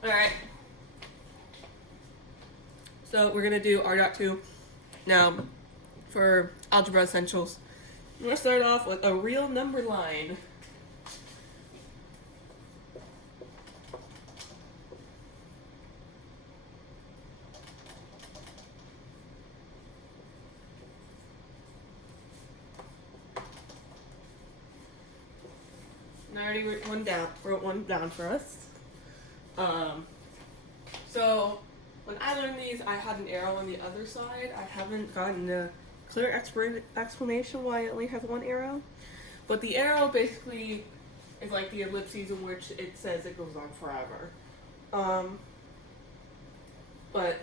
Alright, so we're gonna do R.2. Now, for Algebra Essentials, we're gonna start off with a real number line. And I already wrote one down for us. So when I learned these, I had an arrow on the other side. I haven't gotten a clear explanation why it only has one arrow. But the arrow basically is like the ellipses in which it says it goes on forever. But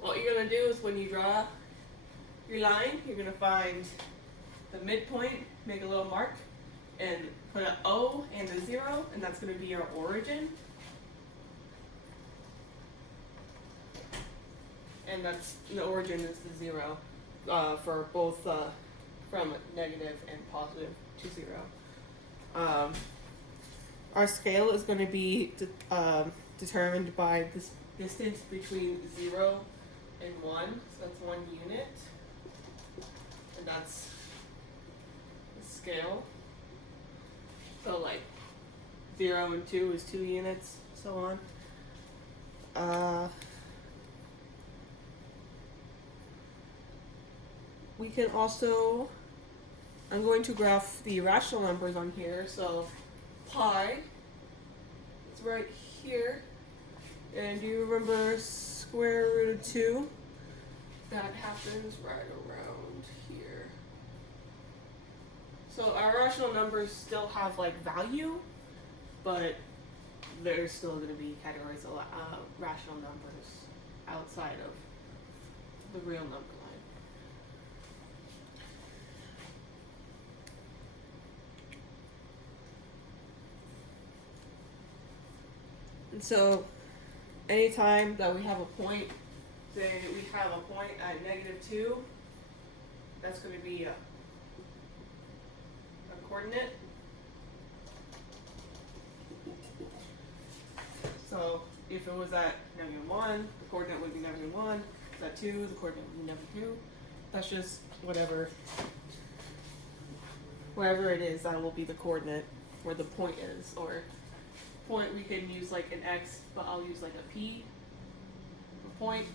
what you're going to do is when you draw your line, you're going to find the midpoint, make a little mark, and put an O and a 0, and that's going to be your origin. And that's the origin is the 0 for both from negative and positive to 0. Our scale is going to be determined by this distance between 0 and 1, so that's 1 unit, and that's the scale. So like 0 and 2 is 2 units, so on. We can also, I'm going to graph the rational numbers on here, so pi is right here, and do you remember square root of 2? That happens right around here. So our rational numbers still have like value, but there's still going to be categories of rational numbers outside of the real number line. And so anytime that we have a point, say we have a point at -2, that's going to be a coordinate. So if it was at -1, the coordinate would be -1. If it's at 2, the coordinate would be -2. That's just whatever it is, that will be the coordinate where the point is. Or point, we can use like an X, but I'll use like a P for point.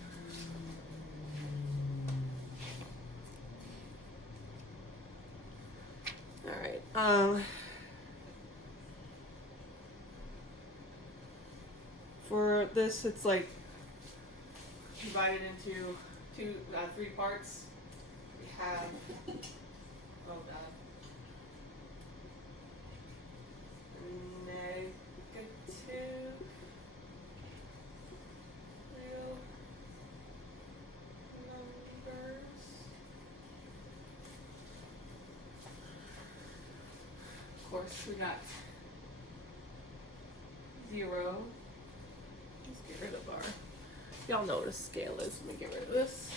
Alright, for this, it's like divided into three parts. We have, oh god, negative real numbers. Of course, we got 0. Let's get rid of our, y'all know what a scale is. Let me get rid of this.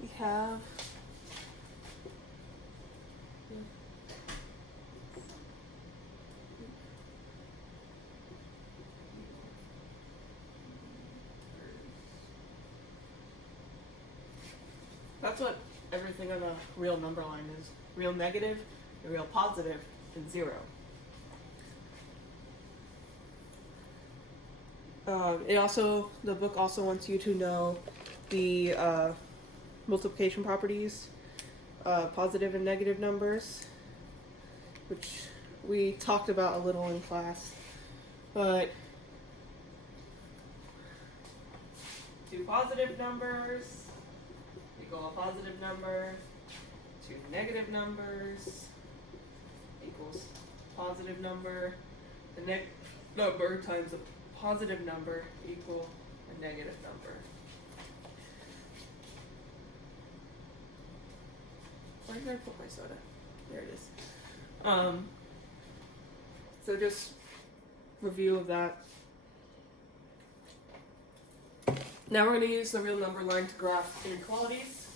We have that's what everything on a real number line is. Real negative, a real positive, and 0. The book also wants you to know the multiplication properties, positive and negative numbers, which we talked about a little in class. But 2 positive numbers equal a positive number, 2 negative numbers equals positive number, the next number times a positive number equal a negative number. Where did I put my soda? There it is. So just review of that. Now we're going to use the real number line to graph inequalities.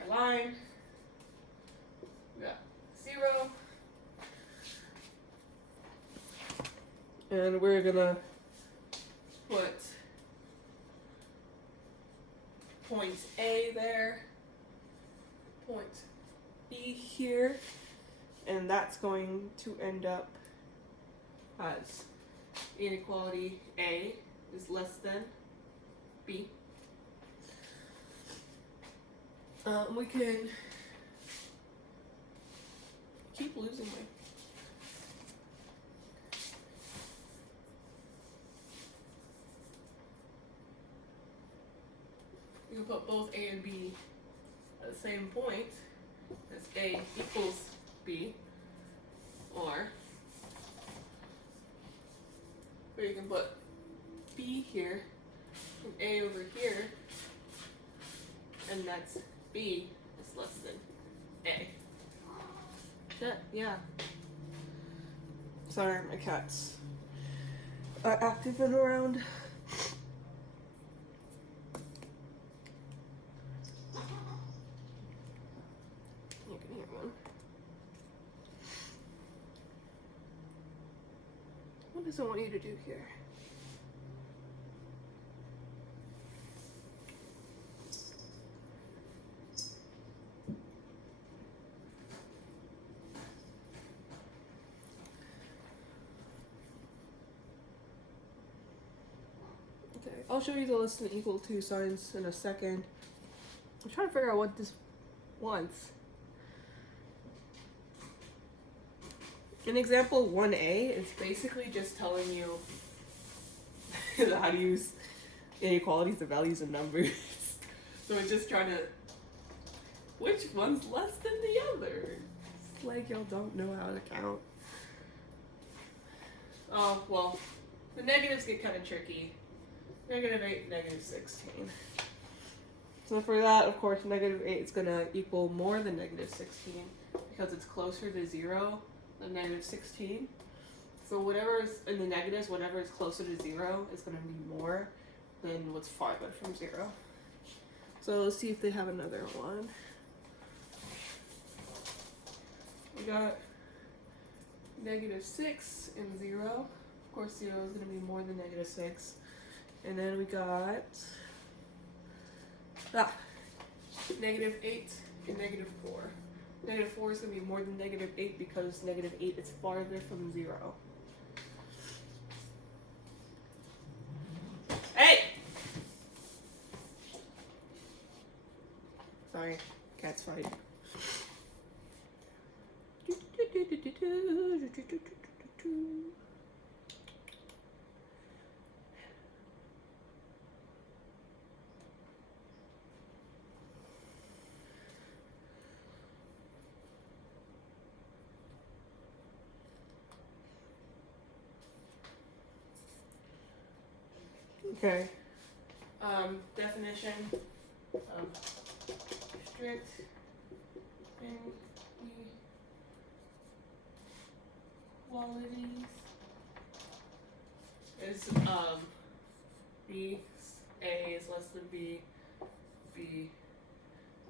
Our line, we got 0, and we're going to put point A there, point B here, and that's going to end up as inequality A is less than B. We can keep losing my. You can put both A and B at the same point, as A equals B, or you can put B here and A over here, and that's B is less than A. Shit, yeah. Sorry, my cat's active and around. You can hear one. What does it want you to do here? Okay, I'll show you the less than equal to signs in a second. I'm trying to figure out what this wants. In example 1a, it's basically just telling you how to use inequalities of values and numbers. So it's just trying to, which one's less than the other? It's like y'all don't know how to count. Oh, well, the negatives get kind of tricky. -8, -16. So for that, of course, -8 is going to equal more than -16 because it's closer to 0 than -16. So whatever is in the negatives, whatever is closer to 0 is going to be more than what's farther from 0. So let's see if they have another one. We got -6 and 0. Of course, 0 is going to be more than -6. And then we got -8 and -4. -4 is going to be more than -8 because -8 is farther from 0. Hey! Sorry, cat's fighting. Okay. Definition of strict inequalities is B, A is less than B, B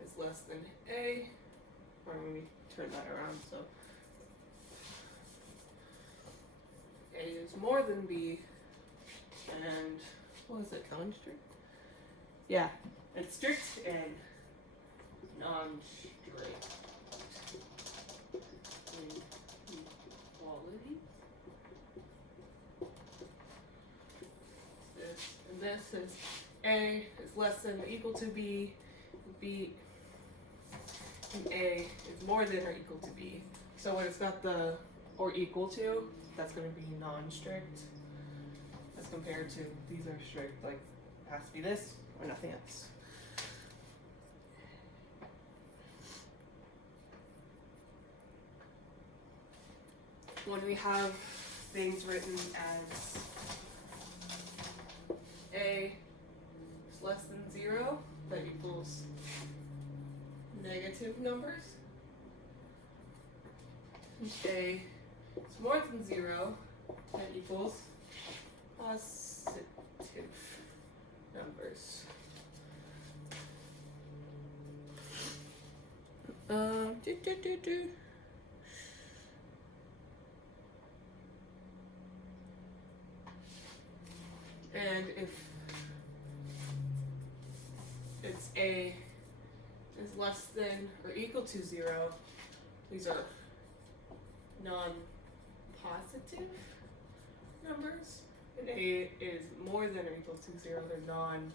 is less than A, or let me turn that around so A is more than B, and what is it, non-strict? Yeah, it's strict and non-strict inequality. This is A is less than or equal to B, B and A is more than or equal to B. So when it's got the or equal to, that's going to be non-strict as compared to these are strict, like it has to be this or nothing else. When we have things written as A is less than 0, that equals negative numbers. A it's more than 0, that equals positive numbers. Do, do, do, do. And if it's A is less than or equal to 0, these are non-positive numbers. And A is more than or equal to 0, they're non-negative.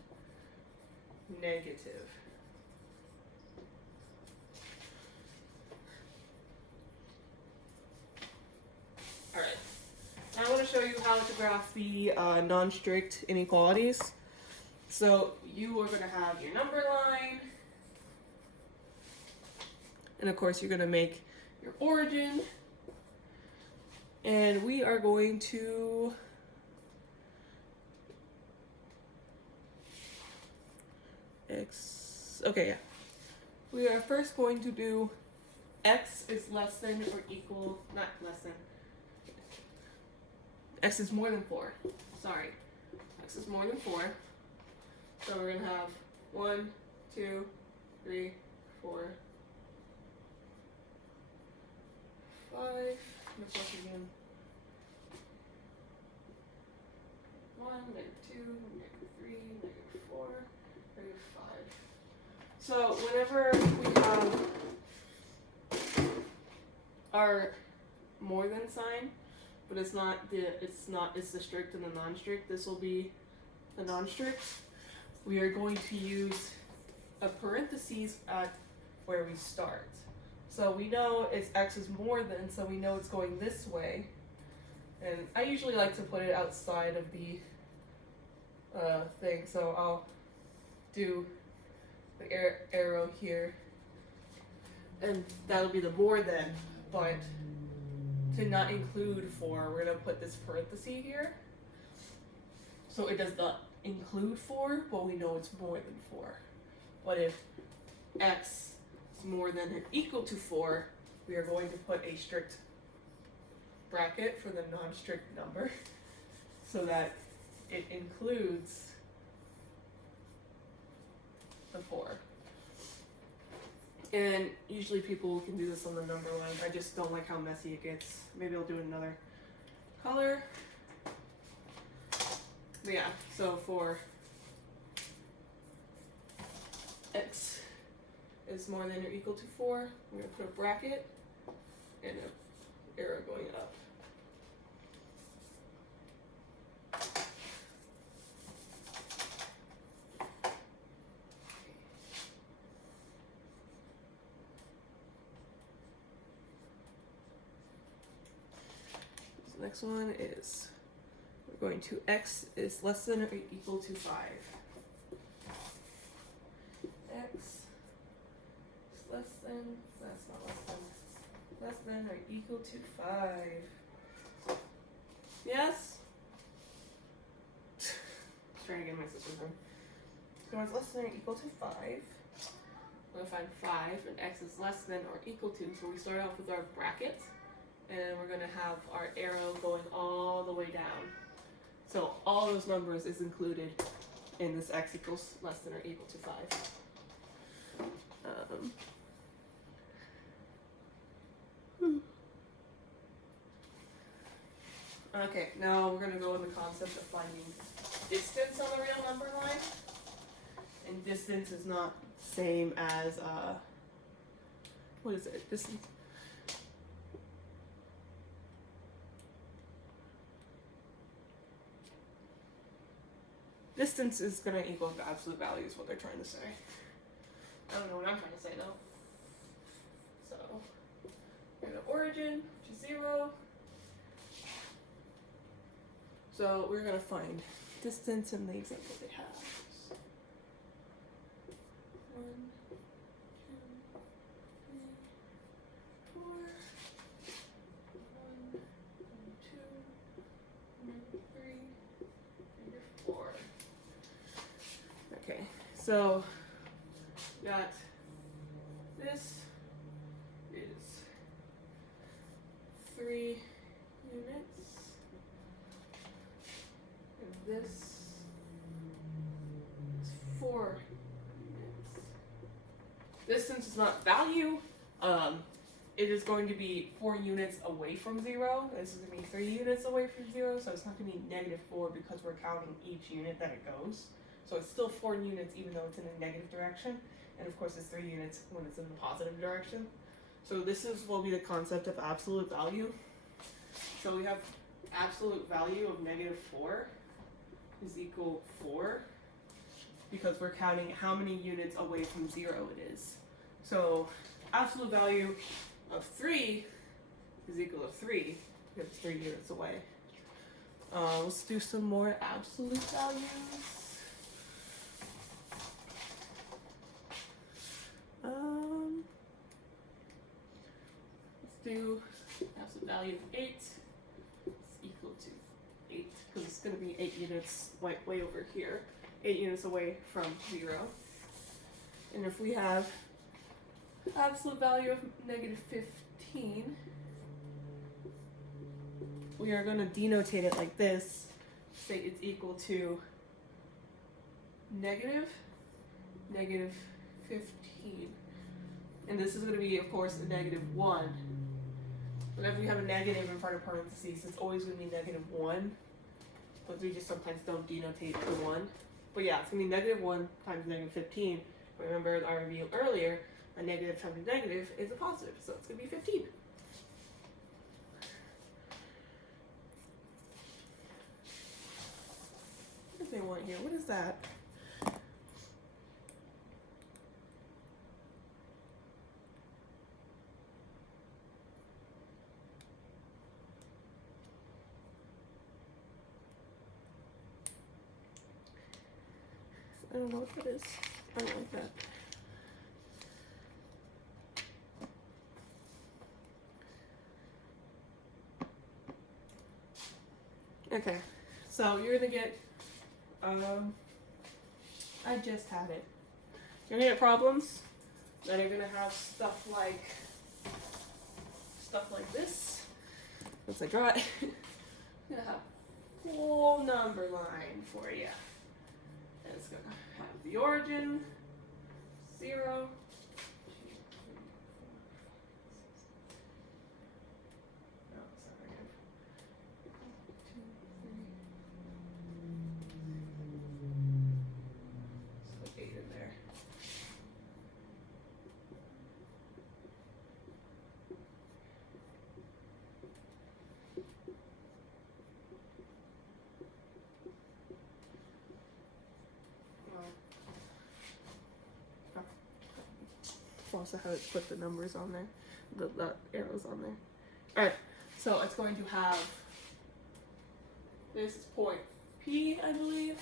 Alright, now I want to show you how to graph the non-strict inequalities. So you are going to have your number line, and of course you're going to make your origin, and we are going to we are first going to do x is less than or equal, not less than, x is more than 4, sorry, x is more than 4, so we're going to have 1, 2, 3, 4, 5, and of course again, 1, -2, -3, -4, -5. So whenever we have our more than sign, but it's the strict and the non-strict, this will be the non-strict. We are going to use a parentheses at where we start. So we know it's x is more than, so we know it's going this way. And I usually like to put it outside of the thing, so I'll do the arrow here, and that'll be the more than, but to not include 4, we're going to put this parenthesis here. So it does not include 4, but we know it's more than 4. But if x is more than or equal to 4, we are going to put a strict bracket for the non-strict number so that it includes the 4. And usually people can do this on the number line. I just don't like how messy it gets. Maybe I'll do another color. But yeah, so for x is more than or equal to 4, I'm going to put a bracket and an arrow going up. The next one is, we're going to x is less than or equal to 5. X is less than, that's not less than or equal to 5. Yes? Just trying to get my sister's room. So it's less than or equal to 5. We're going to find 5, and x is less than or equal to, so we start off with our bracket. And we're going to have our arrow going all the way down. So all those numbers is included in this x equals less than or equal to 5. Okay, now we're going to go in the concept of finding distance on the real number line. And distance is not the same as, what is it? Distance. Distance is going to equal the absolute value is what they're trying to say. I don't know what I'm trying to say though. So, we're going to origin, which is 0. So we're going to find distance in the example they have. 1, 2, 3, 4. 1, 2, 3, 4. Okay, so got this is 3 this is 4 units. This, since it's not value, it is going to be 4 units away from 0. This is going to be 3 units away from 0, so it's not going to be -4 because we're counting each unit that it goes. So it's still 4 units even though it's in a negative direction, and of course it's 3 units when it's in the positive direction. So this will be the concept of absolute value. So we have absolute value of -4 is equal 4 because we're counting how many units away from 0 it is. So absolute value of 3 is equal to 3 because it's 3 units away. Let's do some more absolute values. Let's do absolute value of 8 is equal to 8 because it's going to be 8 units way over here, 8 units away from 0. And if we have absolute value of -15, we are going to denotate it like this, say it's equal to -15. And this is going to be, of course, a -1. Whenever we have a negative in front of parentheses, it's always going to be -1. But we just sometimes don't denotate the 1. But yeah, it's going to be -1 times -15. Remember our review earlier, a negative times a negative is a positive, so it's going to be 15. What do they want here? What is that? I don't know what that is. I don't like that. Okay, so you're gonna get, I just had it. You're gonna get problems that are gonna have stuff like this. Once I draw it, I'm gonna have a whole number line for you. And it's gonna have the origin, 0. Also how to put the numbers on there, the arrows on there. Alright, so it's going to have this point P, I believe.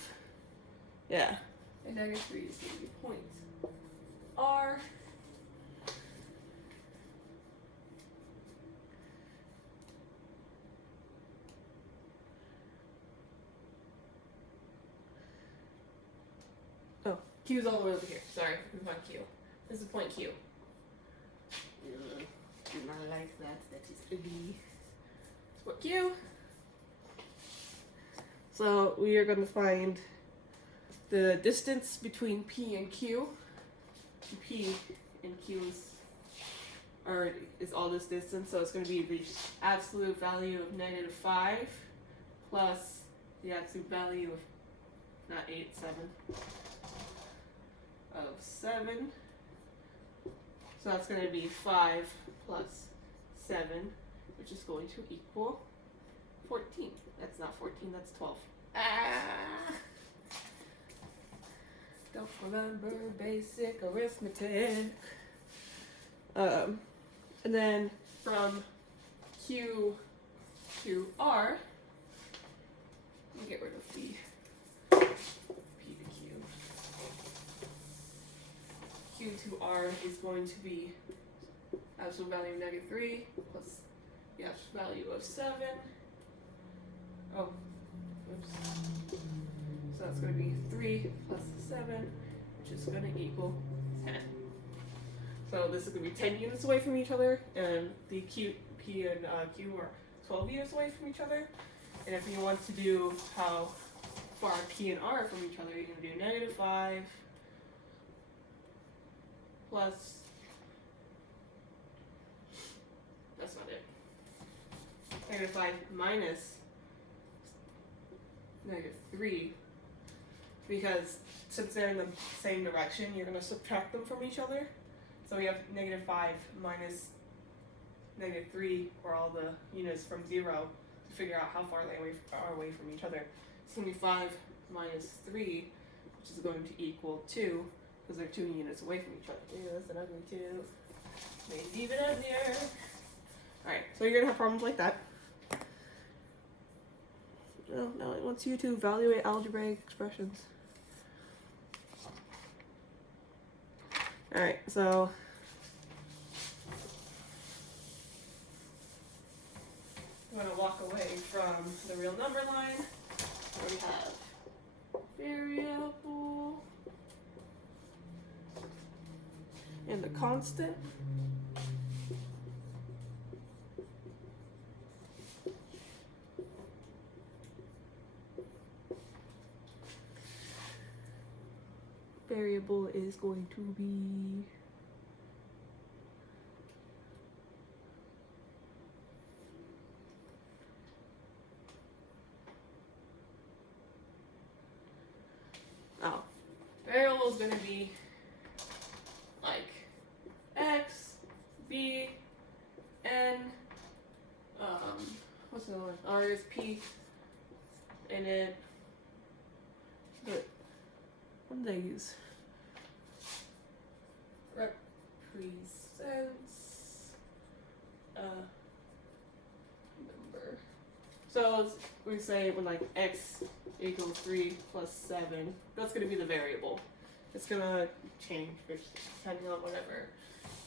Yeah. And -3 is going to be point R. Oh, Q is all the way over here. Sorry, it's my Q. This is point Q. Do not like that. That is ugly. It's point Q. So we are going to find the distance between P and Q. P and Q is all this distance, so it's going to be the absolute value of -5 plus the absolute value of, not 8, 7, of 7. So that's going to be 5 plus 7, which is going to equal 14. That's not 14, that's 12. Ah! Don't remember basic arithmetic. And then from Q to R, let me get rid of the P to Q. Q to R is going to be absolute value of -3 plus the absolute value of 7. Oh, oops. So that's going to be 3 plus 7, which is going to equal 10. So this is going to be 10 units away from each other, and the P and Q are 12 units away from each other. And if you want to do how far P and R from each other, you're going to do negative 5 plus, that's not it, negative 5 minus negative 3, because since they're in the same direction, you're going to subtract them from each other. So we have negative 5 minus negative 3, or all the units from 0, to figure out how far they are away from each other. It's going to be 5 minus 3, which is going to equal 2, because they're 2 units away from each other. Ew, that's an ugly 2. Maybe even uglier. Alright, so you're going to have problems like that. Oh, now it wants you to evaluate algebraic expressions. Alright, so I'm going to walk away from the real number line. We have variable and the constant. Variable is going to be variable is going to be like x, b, n, what's the other one? R is p, and then, what do they use? Represents a number. So we say when like x equals 3 plus 7, that's going to be the variable. It's going to change depending on whatever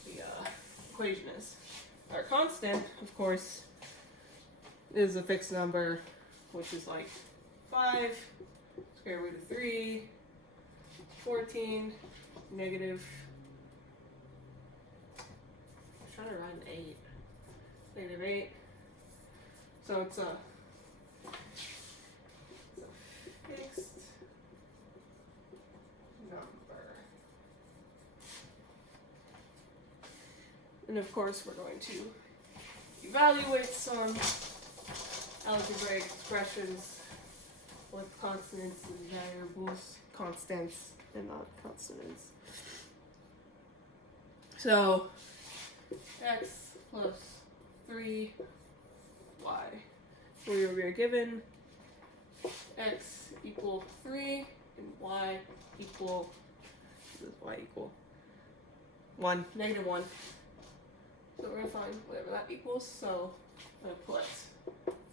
the equation is. Our constant, of course, is a fixed number, which is like 5, square root of 3, 14, negative, I was trying to write an 8, negative 8. So it's a fixed number. And of course we're going to evaluate some algebraic expressions with constants and variables, constants and not consonants. So x plus 3y. We are given x equal 3 and y equal, what does y equal? 1, negative 1. So we're going to find whatever that equals. So I'm going to put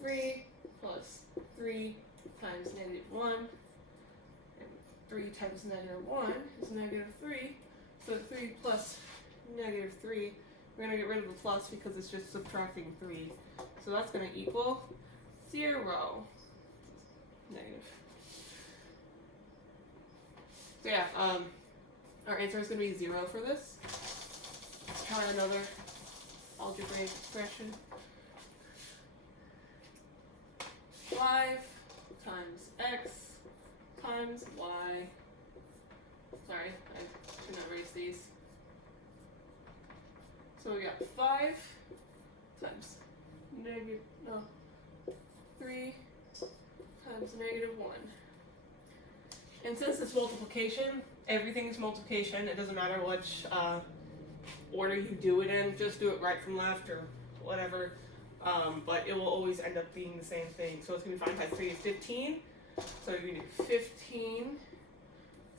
3 plus 3 times negative 1, and 3 times negative 1 is negative 3. So 3 plus negative 3, we're going to get rid of the plus because it's just subtracting 3. So that's going to equal 0. Negative. So yeah, our answer is going to be 0 for this. Let's try another algebraic expression. 5 times x times y. Sorry, I should not erase these. So we got 5 times negative, no, 3 times negative 1. And since it's multiplication, everything's multiplication. It doesn't matter which order you do it in. Just do it right from left or whatever. But it will always end up being the same thing. So it's going to be 5 times 3 is 15. So you're going to do 15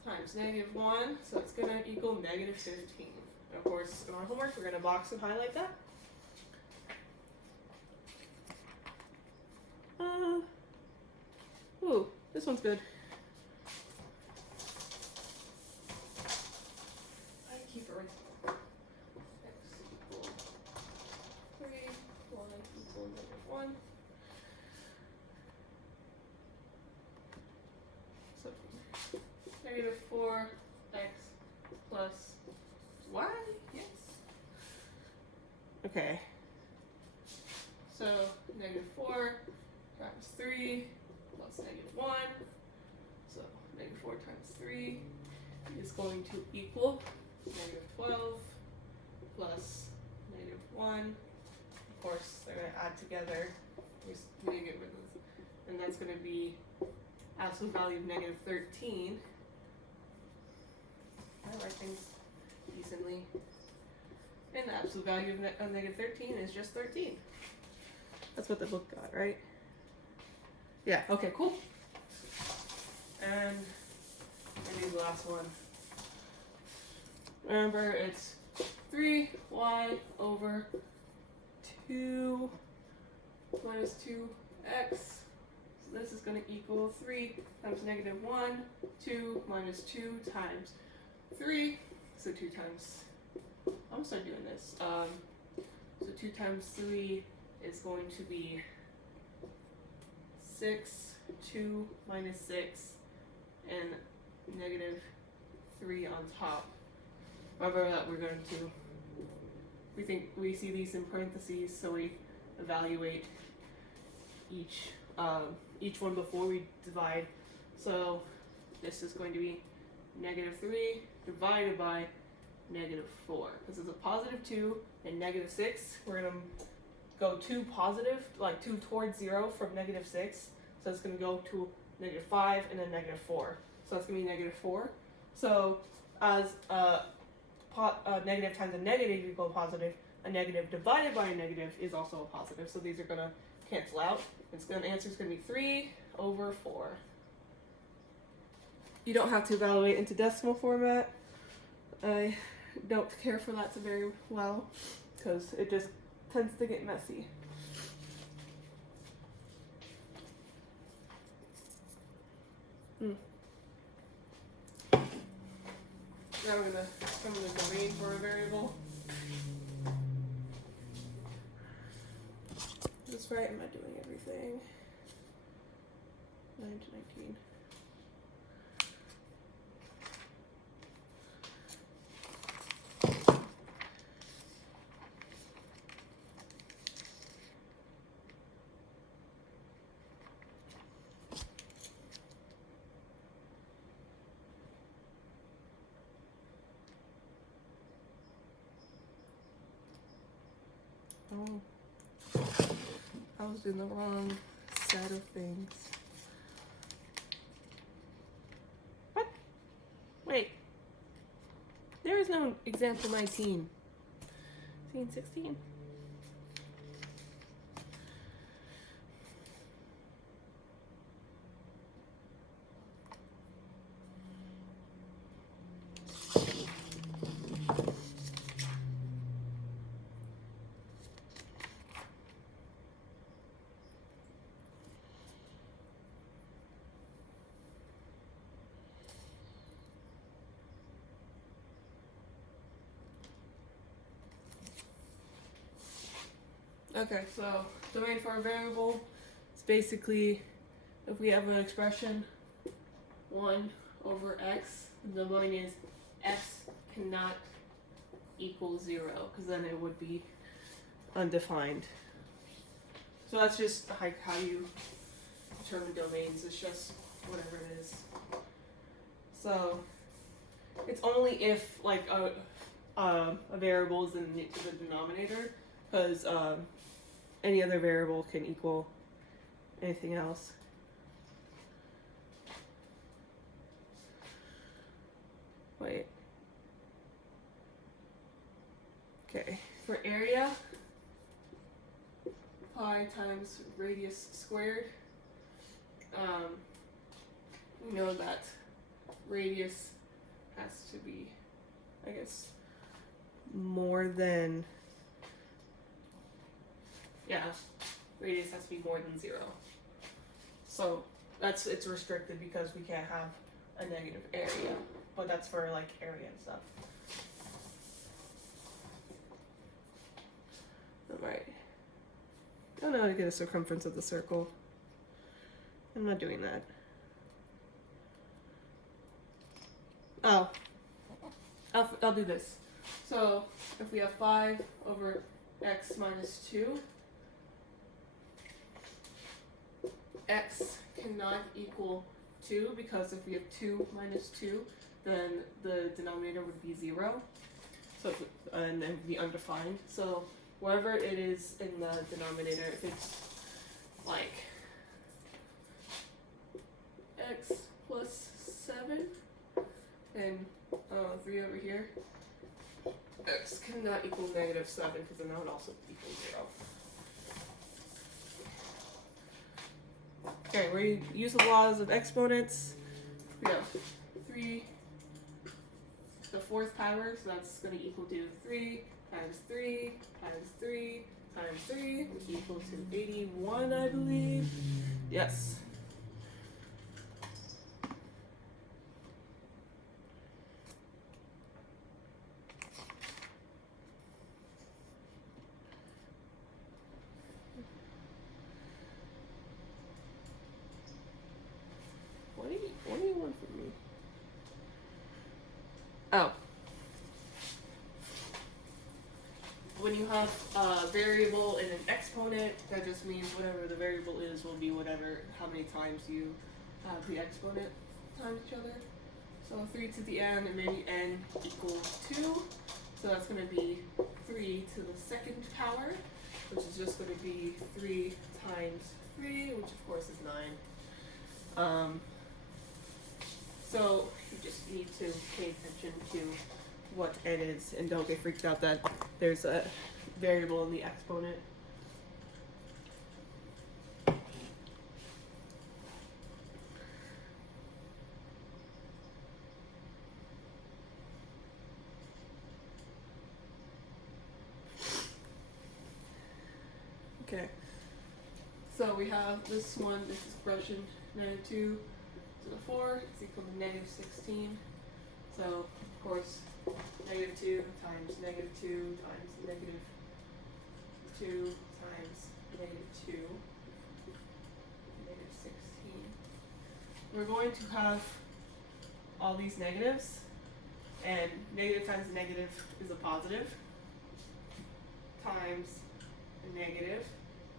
times negative 1. So it's going to equal negative 15. And of course, in our homework, we're going to box and highlight that. Ooh, this one's good. I keep erasing. X equals 3, y equals negative 1. So negative 4x plus y, yes. Okay. So negative 4 times 3 plus negative 1 negative 4 times 3 is going to equal negative 12 plus negative 1. Of course, they're going to add together. We need to get rid of this. And that's going to be absolute value of negative 13. I write things decently. And the absolute value of negative 13 is just 13. That's what the book got, right? Yeah, okay, cool. And I do the last one. Remember, it's 3y over 2 minus 2x. So this is going to equal 3 times negative 1, 2 minus 2 times 3. So 2 times, I'm going to start doing this. So 2 times 3 is going to be 6, 2 minus 6, and negative 3 on top. Remember that we're going to, we see these in parentheses, so we evaluate each one before we divide. So this is going to be negative 3 divided by negative 4. This is a positive 2 and negative 6. We're going to go 2 positive, like 2 towards 0 from negative 6. So it's going to go to negative 5 and then negative 4. So that's going to be negative 4. So as negative times a negative equal a positive, a negative divided by a negative is also a positive. So these are going to cancel out. The answer is going to be 3 over 4. You don't have to evaluate into decimal format. I don't care for that very well because it just tends to get messy. Now we're going to come to the domain for a variable. That's right, am I doing everything? 9 to 19. Oh, I was in the wrong set of things. What? Wait. There is no example 19. 16. Okay, so domain for a variable is basically if we have an expression 1 over x, the domain is x cannot equal 0 because then it would be undefined. So that's just like how you determine domains. It's just whatever it is. So it's only if like a variable is in the denominator, because any other variable can equal anything else. Wait. Okay, for area, pi times radius squared. We know that radius has to be, I guess, more than, yeah, radius has to be more than 0. So it's restricted because we can't have a negative area, but that's for like area and stuff. Alright. I don't know how to get a circumference of the circle. I'm not doing that. Oh. I'll do this. So if we have 5 over x minus 2, x cannot equal 2 because if we have 2 minus 2, then the denominator would be 0. So and it would be undefined. So wherever it is in the denominator, if it's like x plus 7 and 3 over here, x cannot equal negative 7 because then that would also equal 0. Okay, we use the laws of exponents. We have 3 to the 4th power, so that's going to equal to 3 times 3 times 3 times 3, which equals to 81, I believe. Yes. What do you want from me? Oh. When you have a variable and an exponent, that just means whatever the variable is will be whatever, how many times you have the exponent times each other. So 3 to the n, and maybe n equals 2. So that's going to be 3 to the 2nd power, which is just going to be 3 times 3, which of course is 9. So you just need to pay attention to what n is and don't get freaked out that there's a variable in the exponent. Okay, so we have this one, this expression, negative 2 to the 4 is equal to negative 16. So, of course, negative 2 times negative 2 times negative 2 times negative 2, negative 16. We're going to have all these negatives, and negative times negative is a positive, times a negative.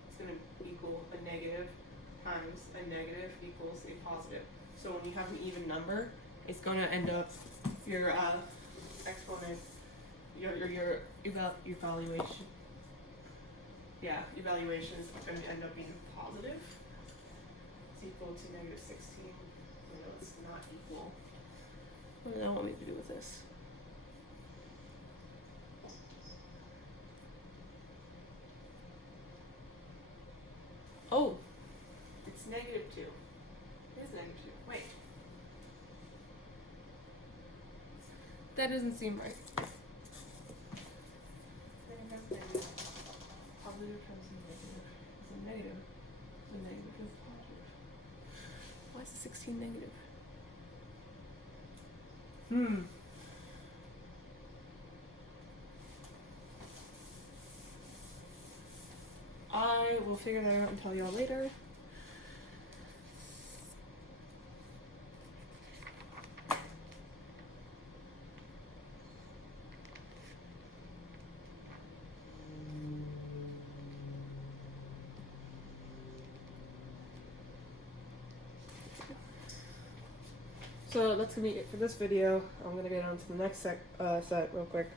It's going to equal a negative times a negative equals a positive. So when you have an even number, it's going to end up your exponent, your evaluation. Yeah, evaluation is going to end up being positive. It's equal to negative 16. No, it's not equal. What do I want me to do with this? Oh, it's negative 2. It is negative 2. Wait. That doesn't seem right. Positive times a negative is a negative. A negative is positive. Why is the 16 negative? I will figure that out and tell y'all later. So that's going to be it for this video. I'm going to get on to the next set real quick.